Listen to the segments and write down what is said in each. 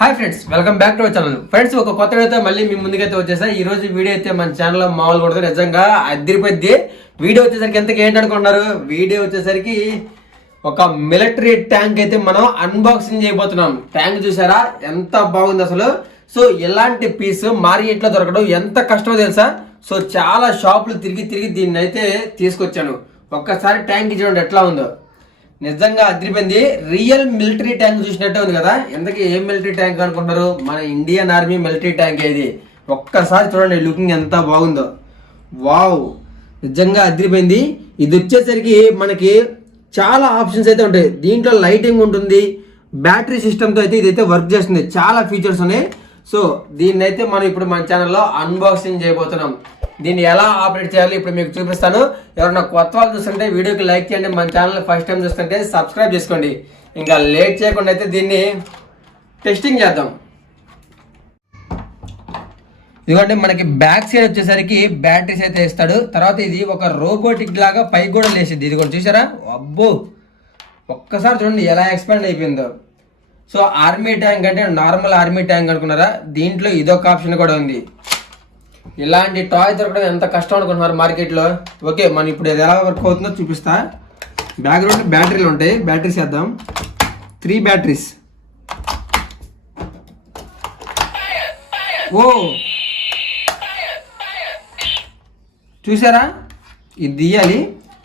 Hi friends, welcome back to our channel. Friends, ఒక కొత్త వీడియోతో మళ్ళీ మీ ముందుకైతే వచ్చేసా. ఈ రోజు వీడియో అయితే మన ఛానల్లో మామూలు కొడుతుంది, నిజంగా అదిరిపోద్ది. వీడియో వచ్చేసరికి ఎంతకి ఏంటనుకుంటున్నారు? వీడియో వచ్చేసరికి ఒక మిలిటరీ ట్యాంక్ అయితే మనం అన్బాక్సింగ్ చేయబోతున్నాం. ట్యాంక్ చూసారా ఎంత బాగుంది అసలు. సో ఇలాంటి పీస్ మార్కెట్ లో దొరకడం ఎంత కష్టమో తెలుసా. సో చాలా షాపులు తిరిగి తిరిగి దీన్ని అయితే తీసుకొచ్చాను. ఒక్కసారి ట్యాంక్ చూడండి ఎట్లా ఉందో, నిజంగా అదిరిపోయింది. రియల్ మిలిటరీ ట్యాంక్ చూసినట్టే ఉంది కదా. ఎందుకు ఏం మిలిటరీ ట్యాంక్ అనుకుంటారు? మన ఇండియన్ ఆర్మీ మిలిటరీ ట్యాంక్ ఇది. ఒక్కసారి చూడండి లుకింగ్ ఎంత బాగుందో. వావ్, నిజంగా అదిరిపోయింది. ఇది వచ్చేసరికి మనకి చాలా ఆప్షన్స్ అయితే ఉంటాయి. దీంట్లో లైటింగ్ ఉంటుంది, బ్యాటరీ సిస్టమ్తో అయితే ఇదైతే వర్క్ చేస్తుంది. చాలా ఫీచర్స్ ఉన్నాయి. సో దీన్ని అయితే మనం ఇప్పుడు మన ఛానల్లో అన్బాక్సింగ్ చేయబోతున్నాం. దీన్ని ఎలా ఆపరేట్ చేయాలి ఇప్పుడు మీకు చూపిస్తాను. ఎవరైనా కొత్త వాళ్ళు చూస్తుంటే వీడియోకి లైక్ చేయండి. మన ఛానల్ ఫస్ట్ టైం చూస్తుంటే సబ్స్క్రైబ్ చేసుకోండి. ఇంకా లేట్ చేయకుండా అయితే దీన్ని టెస్టింగ్ చేద్దాం. ఇదిగోండి, మనకి బ్యాక్ సైడ్ వచ్చేసరికి బ్యాటరీస్ అయితే ఇస్తాడు. తర్వాత ఇది ఒక రోబోటిక్ లాగా పైకి కూడా లేచింది. ఇది కూడా చూసారా? అబ్బో, ఒక్కసారి చూడండి ఎలా ఎక్స్పాండ్ అయిపోయిందో. సో ఆర్మీ ట్యాంక్ అంటే నార్మల్ ఆర్మీ ట్యాంక్ అనుకున్నారా? దీంట్లో ఇదొక ఆప్షన్ కూడా ఉంది. ఇలాంటి టాయ్ దొరకడం ఎంత కష్టం అనుకుంటున్నారు మార్కెట్లో. ఓకే, మనం ఇప్పుడు ఇది ఎలా వర్క్ అవుతుందో చూపిస్తా. బ్యాక్గ్రౌండ్ బ్యాటరీలు ఉంటాయి, బ్యాటరీస్ వేద్దాం. 3 బ్యాటరీస్. ఓ చూసారా? ఇది తీయాలి.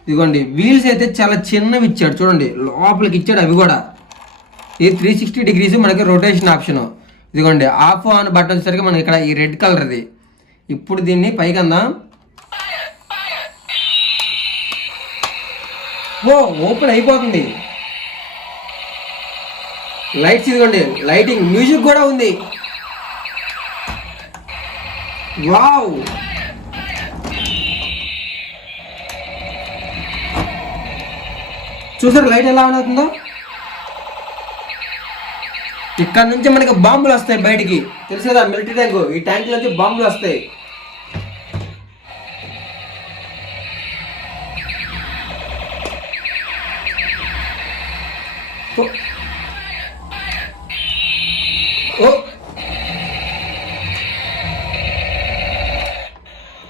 ఇదిగోండి, వీల్స్ అయితే చాలా చిన్నవి ఇచ్చాడు చూడండి, లోపలికి ఇచ్చాడు. అవి కూడా ఇది 360 డిగ్రీస్ మనకి రొటేషన్ ఆప్షన్. ఇదిగోండి, ఆఫ్ ఆన్ బటన్ వచ్చేసరికి మనకి ఇక్కడ ఈ రెడ్ కలర్ది. ఇప్పుడు దీన్ని పైకి అందాం. ఓ, ఓపెన్ అయిపోతుంది. లైట్స్ ఇదిగోండి, లైటింగ్, మ్యూజిక్ కూడా ఉంది. వావ్, చూసారు లైట్ ఎలా ఆన్ అవుతుందో? ఇక్కడ నుంచి మనకి బాంబులు వస్తాయి బయటికి. తెలుసు కదా మిలిటరీ ట్యాంక్, ఈ ట్యాంక్ నుంచి బాంబులు వస్తాయి.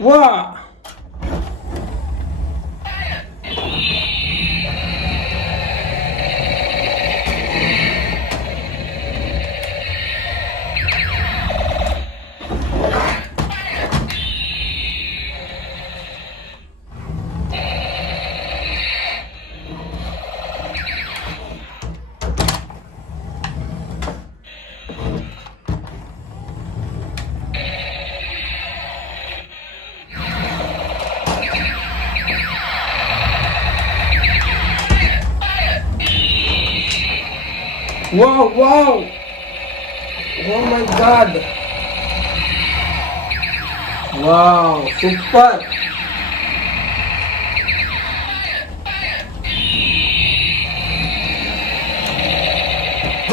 వా, wow, wow, oh my god, wow, super.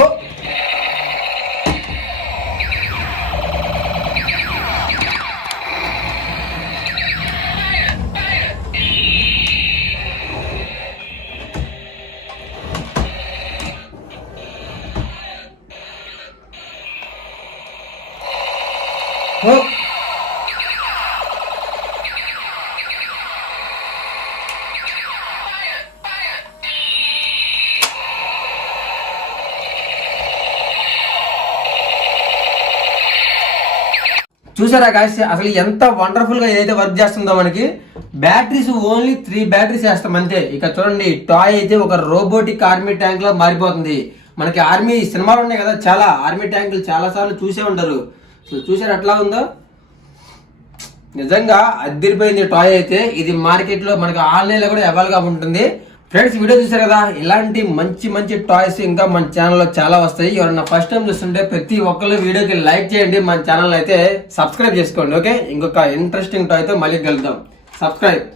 Oh. Oh. చూసారా గాయ్స్, అసలు ఎంత వండర్ఫుల్ గా ఏదైతే వర్క్ చేస్తుందో. మనకి బ్యాటరీస్ ఓన్లీ 3 బ్యాటరీస్ వేస్తాం అంతే. ఇక చూడండి, టాయ్ అయితే ఒక రోబోటిక్ ఆర్మీ ట్యాంక్ లో మారిపోతుంది. మనకి ఆర్మీ సినిమాలు ఉన్నాయి కదా, చాలా ఆర్మీ ట్యాంకులు చాలా సార్లు చూసే ఉంటారు. సో చూసారు ఎట్లా ఉందో? నిజంగా అదిరిపోయింది టాయ్ అయితే. ఇది మార్కెట్ లో మనకి ఆన్లైన్ లో కూడా అవైలబుల్ గా ఉంటుంది. ఫ్రెండ్స్, వీడియో చూసారు కదా, ఇలాంటి మంచి మంచి టాయ్స్ ఇంకా మన ఛానల్లో చాలా వస్తాయి. ఎవరన్నా ఫస్ట్ టైం చూస్తుంటే ప్రతి ఒక్కరు వీడియోకి లైక్ చేయండి, మన ఛానల్ అయితే సబ్స్క్రైబ్ చేసుకోండి. ఓకే, ఇంకొక ఇంట్రెస్టింగ్ టాయ్ తో మళ్ళీ కలుద్దాం. సబ్స్క్రైబ్.